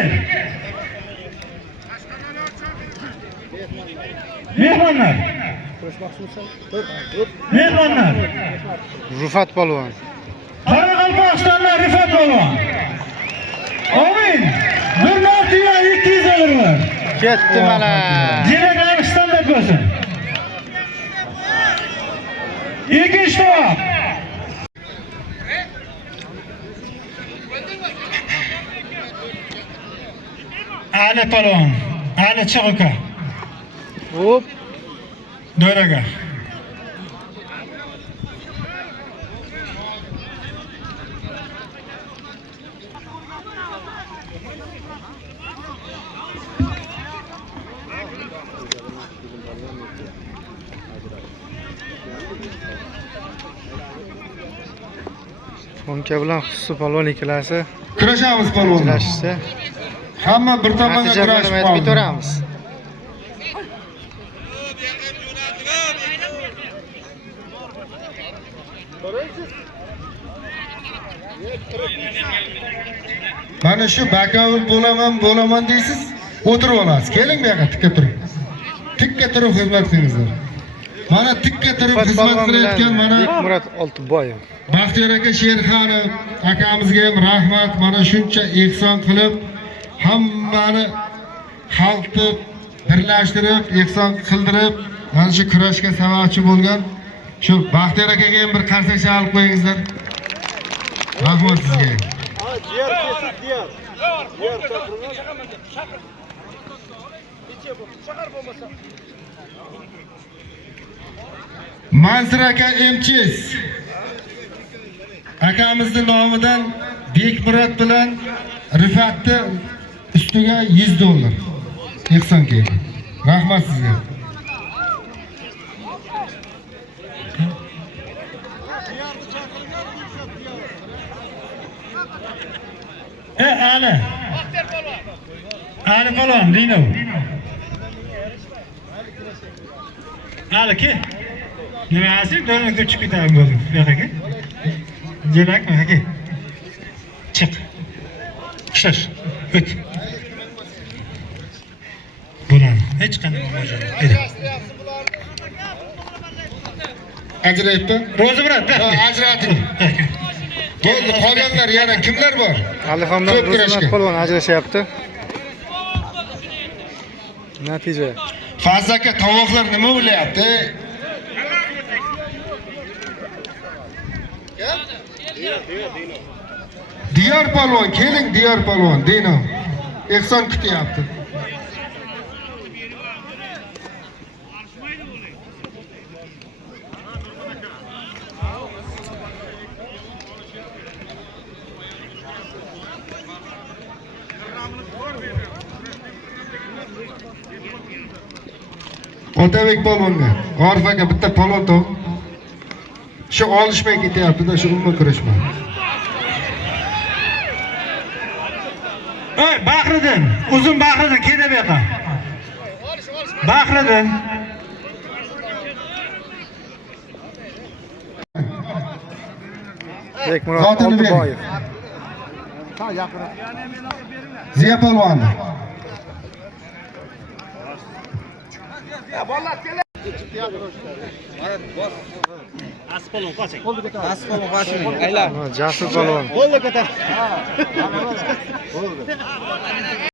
kel. Mehmonlar. Mehmonlar. Rufat polvon. Qoraqalpog'istondan Rifat polvon. Amin. 1600 var. Ketdi mana. Demak, standart bo'lsin. İkinci to'p. Ali polvon, Ali chiq Hop. Do'raga. Tonka bilan Xusu polvon ikkalasi Kurashamiz polvonlar. kurashishsa, Hamma bir tomonga natija bilan kurashib aytib qoldi. ketaveramiz. Mana shu bakovul bo'laman deysiz, o'tirib olasiz. Keling bu yoqqa tikka turing. Tikka turib xizmat qilingizlar. Mana tikka turib Rufat xizmat polvon qilayotgan bilan mana Bekmurod Oltiboyev. Baxtiyor aka Sherxonov akamizga ham rahmat. Mana shuncha ehson qilib, hammani xalqni birlashtirib, ehson qildirib, mana shu kurashga sababchi bo'lgan shu Baxtiyor akaga ham bir qarsak chalib qo'yingizlar. Rahmat sizga. Diğer kesik diğer. Diğer çakırlar. Mansur aka MCS akamizning nomidan Bekmurod bilan Rifatni ustiga $100 ehson keldi. Rahmat sizga. Ali. Ali polvon, Dino. Ali ke. Nimasi? Do'rni chiqib ketaman bo'ldim. Bu yoqqa. Demakmi, aka? Chiq. Ishlash. O't. Bo'ladi. Hech qanday mojaro yo'q. Edi. Ajrayapti? Ro'zimrat, ajrating. Bo'ldi, qolganlar yana kimlar bor? Alixondan Ro'zimrat polvon ajrashyapti. Natija. Fazl aka tovoqlar nima bo'lyapti? Diyor polvon, keling Diyor polvon, Dino. Ehson kutyapti. Otabek polvonga, G'orif aka bitta polvon top. Shu olishmay ketyapti-da, shu umuman kurashma. Ey, Bahriddin, uzun Bahriddin keldi bu yoqqa. Bahriddin. Bekmurod Oltiboyev. Ziya polvon. Aspolon qoching. Aspolon qoching. Aylar. Jasur polvon. Qo'lga ko'tar.